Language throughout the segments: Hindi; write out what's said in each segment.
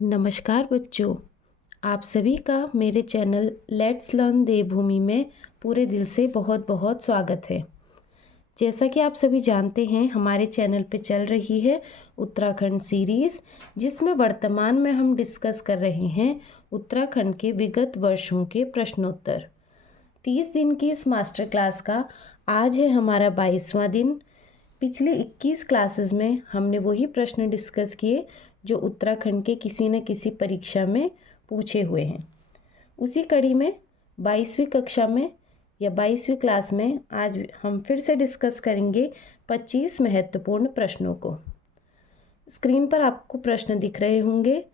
नमस्कार बच्चों, आप सभी का मेरे चैनल लेट्स लर्न देवभूमि में पूरे दिल से बहुत बहुत स्वागत है। जैसा कि आप सभी जानते हैं, हमारे चैनल पे चल रही है उत्तराखंड सीरीज़, जिसमें वर्तमान में हम डिस्कस कर रहे हैं उत्तराखंड के विगत वर्षों के प्रश्नोत्तर। 30 दिन की इस मास्टर क्लास का आज है हमारा 22वां दिन। पिछले 21 क्लासेस में हमने वही प्रश्न डिस्कस किए जो उत्तराखंड के किसी न किसी परीक्षा में पूछे हुए हैं। उसी कड़ी में 22वीं कक्षा में या 22वीं क्लास में आज हम फिर से डिस्कस करेंगे 25 महत्वपूर्ण प्रश्नों को। स्क्रीन पर आपको प्रश्न दिख रहे होंगे।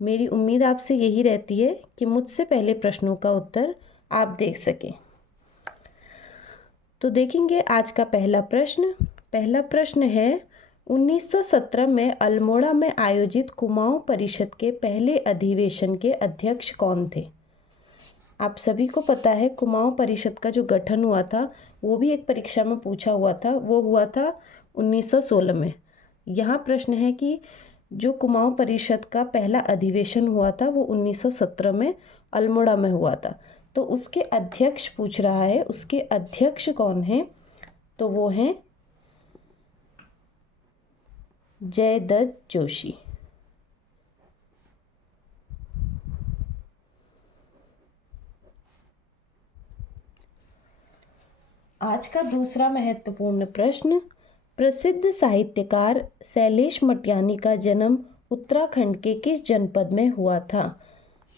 मेरी उम्मीद आपसे यही रहती है कि मुझसे पहले प्रश्नों का उत्तर आप देख सकें। तो देखेंगे आज का पहला प्रश्न है 1917 में अल्मोड़ा में आयोजित कुमाऊं परिषद के पहले अधिवेशन के अध्यक्ष कौन थे। आप सभी को पता है कुमाऊं परिषद का जो गठन हुआ था वो भी एक परीक्षा में पूछा हुआ था, वो हुआ था 1916 में। यहाँ प्रश्न है कि जो कुमाऊं परिषद का पहला अधिवेशन हुआ था वो 1917 में अल्मोड़ा में हुआ था। तो उसके अध्यक्ष पूछ रहा है, उसके अध्यक्ष कौन हैं? तो वो हैं जयदत्त जोशी। आज का दूसरा महत्वपूर्ण प्रश्न, प्रसिद्ध साहित्यकार शैलेश मटियानी का जन्म उत्तराखंड के किस जनपद में हुआ था।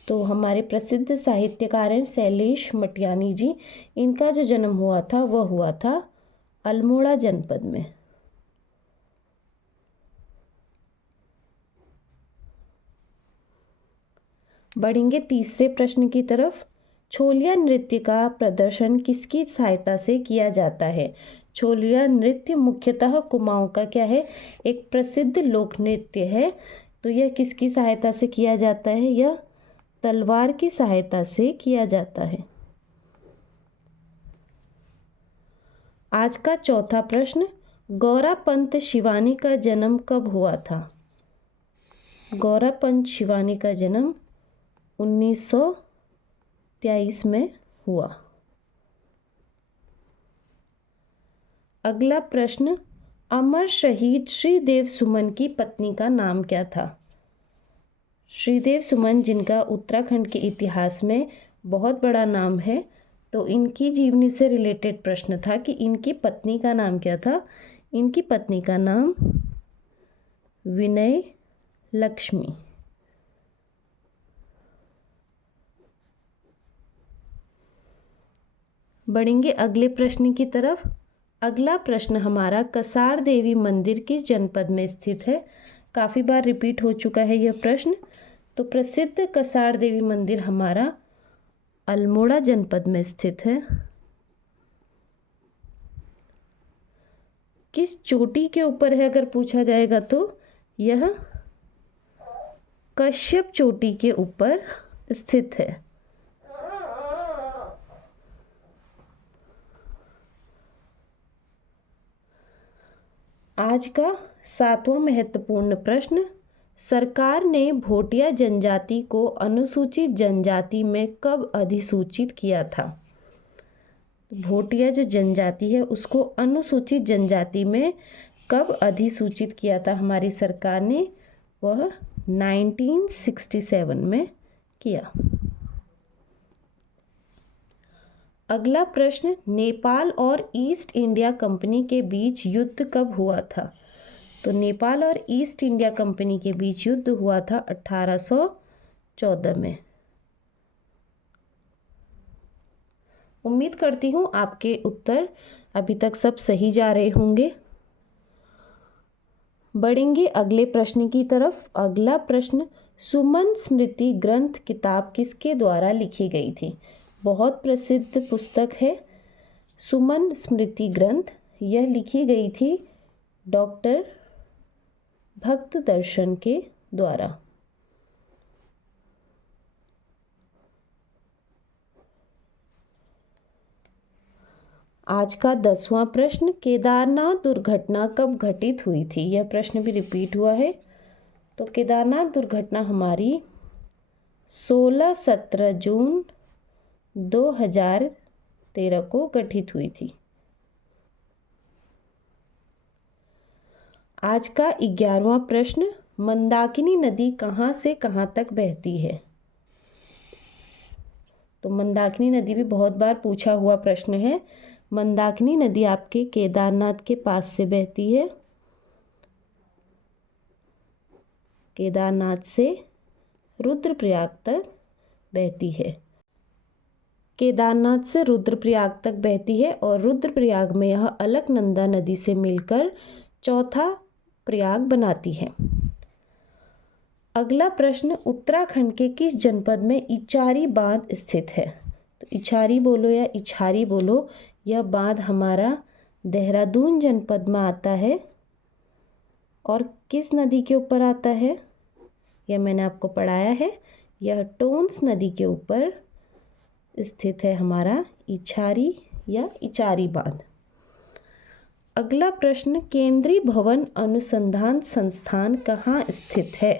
तो हमारे प्रसिद्ध साहित्यकार हैं शैलेश मटियानी जी। इनका जो जन्म हुआ था वह हुआ था अल्मोड़ा जनपद में। बढ़ेंगे तीसरे प्रश्न की तरफ। छोलिया नृत्य का प्रदर्शन किसकी सहायता से किया जाता है। छोलिया नृत्य मुख्यतः कुमाऊं का क्या है, एक प्रसिद्ध लोक नृत्य है। तो यह किसकी सहायता से किया जाता है? यह तलवार की सहायता से किया जाता है। आज का चौथा प्रश्न, गौरापंत शिवानी का जन्म कब हुआ था। गौरापंत शिवानी का जन्म 1923 में हुआ। अगला प्रश्न, अमर शहीद श्रीदेव सुमन की पत्नी का नाम क्या था। श्रीदेव सुमन, जिनका उत्तराखंड के इतिहास में बहुत बड़ा नाम है, तो इनकी जीवनी से रिलेटेड प्रश्न था कि इनकी पत्नी का नाम क्या था। इनकी पत्नी का नाम विनय लक्ष्मी। बढ़ेंगे अगले प्रश्न की तरफ। अगला प्रश्न हमारा, कसार देवी मंदिर किस जनपद में स्थित है। काफ़ी बार रिपीट हो चुका है यह प्रश्न। तो प्रसिद्ध कसार देवी मंदिर हमारा अल्मोड़ा जनपद में स्थित है। किस चोटी के ऊपर है अगर पूछा जाएगा तो यह कश्यप चोटी के ऊपर स्थित है। आज का सातवां महत्वपूर्ण प्रश्न, सरकार ने भोटिया जनजाति को अनुसूचित जनजाति में कब अधिसूचित किया था। भोटिया जो जनजाति है उसको अनुसूचित जनजाति में कब अधिसूचित किया था हमारी सरकार ने, वह 1967 में किया। अगला प्रश्न, नेपाल और ईस्ट इंडिया कंपनी के बीच युद्ध कब हुआ था। तो नेपाल और ईस्ट इंडिया कंपनी के बीच युद्ध हुआ था 1814 में। उम्मीद करती हूँ आपके उत्तर अभी तक सब सही जा रहे होंगे। बढ़ेंगे अगले प्रश्न की तरफ। अगला प्रश्न, सुमन स्मृति ग्रंथ किताब किसके द्वारा लिखी गई थी। बहुत प्रसिद्ध पुस्तक है सुमन स्मृति ग्रंथ। यह लिखी गई थी डॉक्टर भक्त दर्शन के द्वारा। आज का 10वां प्रश्न, केदारनाथ दुर्घटना कब घटित हुई थी। यह प्रश्न भी रिपीट हुआ है। तो केदारनाथ दुर्घटना हमारी 16-17 जून 2013 को गठित हुई थी। आज का 11वां प्रश्न, मंदाकिनी नदी कहाँ से कहाँ तक बहती है? तो मंदाकिनी नदी भी बहुत बार पूछा हुआ प्रश्न है। मंदाकिनी नदी आपके केदारनाथ के पास से बहती है। केदारनाथ से रुद्रप्रयाग तक बहती है। केदारनाथ से रुद्रप्रयाग तक बहती है और रुद्रप्रयाग में यह अलकनंदा नदी से मिलकर चौथा प्रयाग बनाती है। अगला प्रश्न, उत्तराखंड के किस जनपद में इचारी बांध स्थित है? तो इचारी बोलो या इछारी बोलो, यह बांध हमारा देहरादून जनपद में आता है। और किस नदी के ऊपर आता है? यह मैंने आपको पढ़ाया है। यह टोंस नदी के ऊपर स्थित है हमारा इछारी या इचारी बांध। अगला प्रश्न, केंद्रीय भवन अनुसंधान संस्थान कहाँ स्थित है?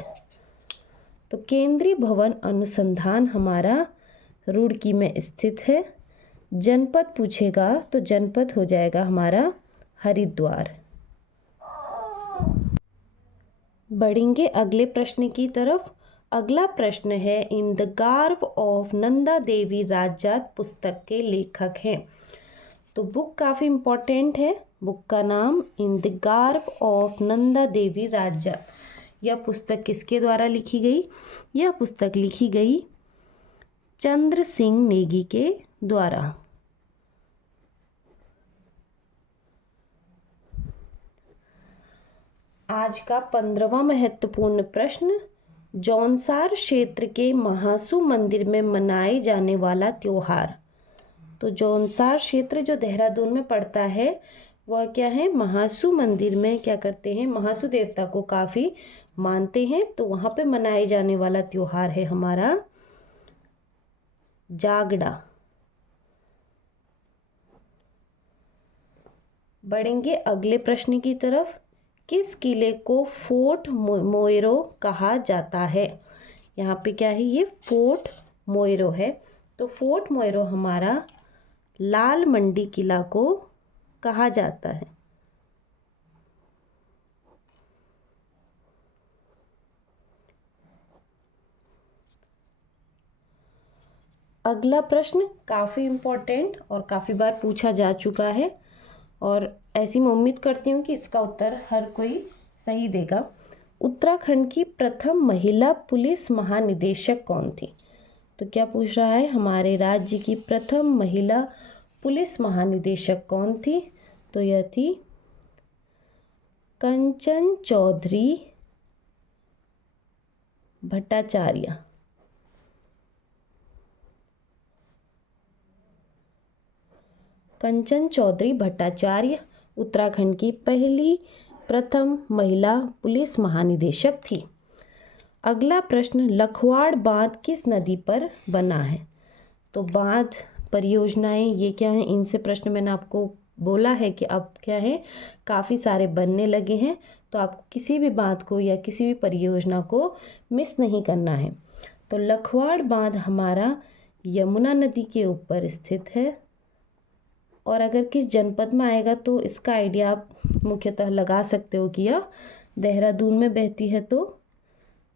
तो केंद्रीय भवन अनुसंधान हमारा रुड़की में स्थित है। जनपद पूछेगा तो जनपद हो जाएगा हमारा हरिद्वार। बढ़ेंगे अगले प्रश्न की तरफ। अगला प्रश्न है, in the garb of Nanda Devi Rajjat पुस्तक के लेखक हैं। तो बुक काफ़ी इम्पोर्टेंट है। बुक का नाम in the garb of Nanda Devi Rajjat. यह पुस्तक किसके द्वारा लिखी गई? यह पुस्तक लिखी गई चंद्र सिंह नेगी के द्वारा। आज का 15वां महत्वपूर्ण प्रश्न, जौनसार क्षेत्र के महासू मंदिर में मनाए जाने वाला त्योहार। तो जौनसार क्षेत्र जो देहरादून में पड़ता है वह क्या है? महासू मंदिर में क्या करते हैं? महासू देवता को काफ़ी मानते हैं, तो वहाँ पे मनाए जाने वाला त्योहार है हमारा जागड़ा। बढ़ेंगे अगले प्रश्न की तरफ। किस किले को फोर्ट मोइरो कहा जाता है? यहाँ पे क्या है? ये फोर्ट मोइरो है। तो फोर्ट मोइरो हमारा लाल मंडी किला को कहा जाता है। अगला प्रश्न काफ़ी इम्पोर्टेंट और काफ़ी बार पूछा जा चुका है और ऐसी मैं उम्मीद करती हूँ कि इसका उत्तर हर कोई सही देगा। उत्तराखंड की प्रथम महिला पुलिस महानिदेशक कौन थी? तो क्या पूछ रहा है? हमारे राज्य की प्रथम महिला पुलिस महानिदेशक कौन थी? तो यह थी कंचन चौधरी भट्टाचार्य। कंचन चौधरी भट्टाचार्य उत्तराखंड की पहली प्रथम महिला पुलिस महानिदेशक थी। अगला प्रश्न, लखवाड़ बांध किस नदी पर बना है? तो बांध परियोजनाएं ये क्या हैं? इनसे प्रश्न मैंने आपको बोला है कि अब क्या है, काफ़ी सारे बनने लगे हैं, तो आपको किसी भी बांध को या किसी भी परियोजना को मिस नहीं करना है। तो लखवाड़ बांध हमारा यमुना नदी के ऊपर स्थित है। और अगर किस जनपद में आएगा तो इसका आइडिया आप मुख्यतः लगा सकते हो कि यह देहरादून में बहती है, तो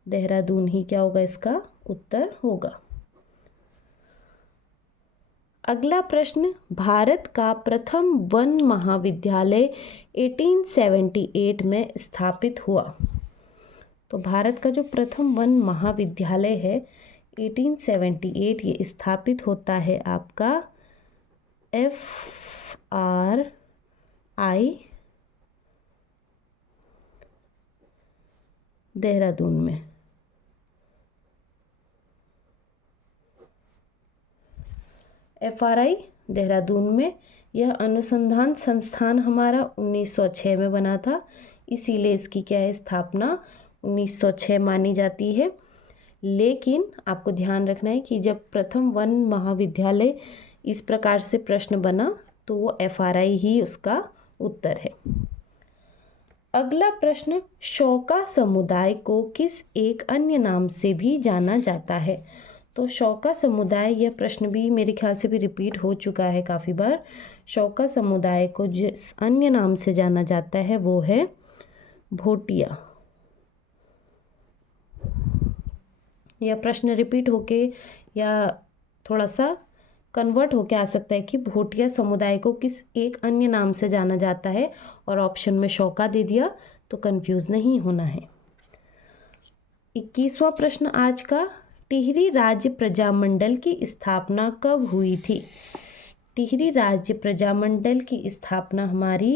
देहरादून ही क्या होगा? इसका उत्तर होगा। अगला प्रश्न, भारत का प्रथम वन महाविद्यालय 1878 में स्थापित हुआ। तो भारत का जो प्रथम वन महाविद्यालय है 1878, ये स्थापित होता है आपका FRI देहरादून में। FRI देहरादून में। यह अनुसंधान संस्थान हमारा 1906 में बना था, इसीलिए इसकी क्या है? स्थापना 1906 मानी जाती है। लेकिन आपको ध्यान रखना है कि जब प्रथम वन महाविद्यालय इस प्रकार से प्रश्न बना तो वो FRI ही उसका उत्तर है। अगला प्रश्न, शौका समुदाय को किस एक अन्य नाम से भी जाना जाता है? तो शौका समुदाय, यह प्रश्न भी मेरे ख्याल से भी रिपीट हो चुका है काफ़ी बार। शौका समुदाय को जिस अन्य नाम से जाना जाता है वो है भोटिया। यह प्रश्न रिपीट होके या थोड़ा सा कन्वर्ट होके आ सकता है कि भोटिया समुदाय को किस एक अन्य नाम से जाना जाता है, और ऑप्शन में शौका दे दिया तो कंफ्यूज नहीं होना है। 21वां प्रश्न आज का, टिहरी राज्य प्रजामंडल की स्थापना कब हुई थी? टिहरी राज्य प्रजामंडल की स्थापना हमारी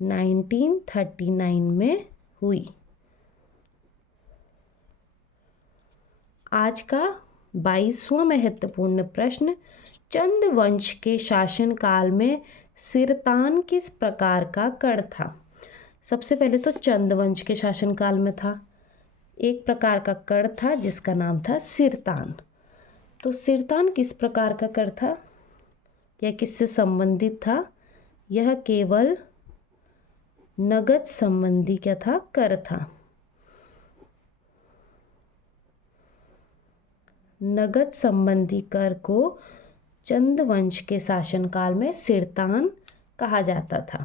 1939 में हुई। आज का 22वां महत्वपूर्ण प्रश्न, चंद वंश के शासनकाल में सिरतान किस प्रकार का गढ़ था? सबसे पहले तो चंद वंश के शासनकाल में था, एक प्रकार का गढ़ था जिसका नाम था सिरतान। तो सिरतान किस प्रकार का गढ़ था, यह किससे संबंधित था? यह केवल नगद संबंधी क्या था, कर था। नगद संबंधी कर को चंद वंश के शासनकाल में सिरतान कहा जाता था।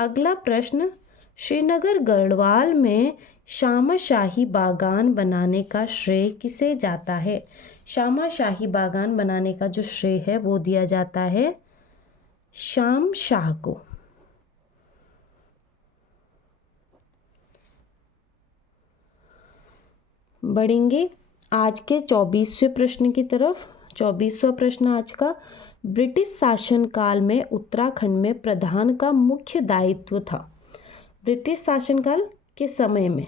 अगला प्रश्न, श्रीनगर गढ़वाल में श्यामाशाही बागान बनाने का श्रेय किसे जाता है? श्यामाशाही बागान बनाने का जो श्रेय है वो दिया जाता है श्याम शाह को। बढ़ेंगे आज के 24वें प्रश्न की तरफ। 24वां प्रश्न आज का, ब्रिटिश शासनकाल में उत्तराखंड में प्रधान का मुख्य दायित्व था। ब्रिटिश शासनकाल के समय में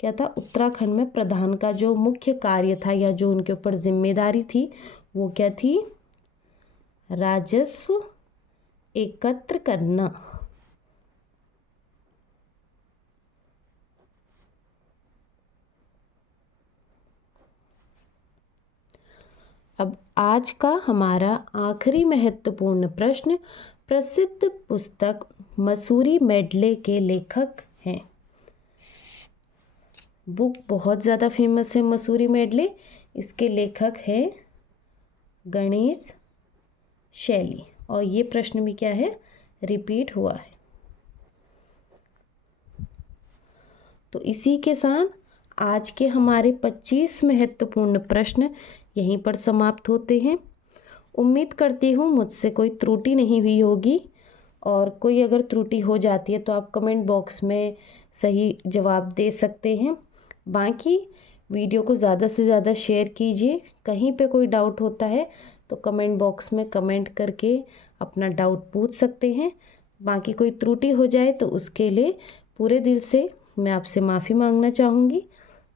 क्या था, उत्तराखंड में प्रधान का जो मुख्य कार्य था या जो उनके ऊपर जिम्मेदारी थी वो क्या थी? राजस्व एकत्र करना। अब आज का हमारा आखिरी महत्वपूर्ण प्रश्न, प्रसिद्ध पुस्तक मसूरी मेडले के लेखक हैं। बुक बहुत ज़्यादा फेमस है मसूरी मेडले, इसके लेखक हैं गणेश शैली, और ये प्रश्न भी क्या है, रिपीट हुआ है। तो इसी के साथ आज के हमारे 25 महत्वपूर्ण प्रश्न यहीं पर समाप्त होते हैं। उम्मीद करती हूँ मुझसे कोई त्रुटि नहीं हुई होगी, और कोई अगर त्रुटि हो जाती है तो आप कमेंट बॉक्स में सही जवाब दे सकते हैं। बाकी वीडियो को ज़्यादा से ज़्यादा शेयर कीजिए। कहीं पे कोई डाउट होता है तो कमेंट बॉक्स में कमेंट करके अपना डाउट पूछ सकते हैं। बाकी कोई त्रुटि हो जाए तो उसके लिए पूरे दिल से मैं आपसे माफ़ी मांगना चाहूँगी।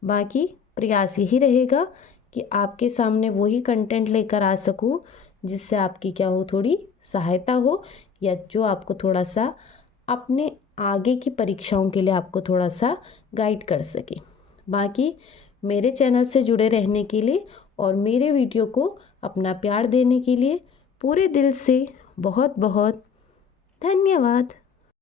बाकी प्रयास यही रहेगा कि आपके सामने वही कंटेंट लेकर आ सकूँ जिससे आपकी क्या हो, थोड़ी सहायता हो, या जो आपको थोड़ा सा अपने आगे की परीक्षाओं के लिए आपको थोड़ा सा गाइड कर सके। बाकी मेरे चैनल से जुड़े रहने के लिए और मेरे वीडियो को अपना प्यार देने के लिए पूरे दिल से बहुत बहुत धन्यवाद।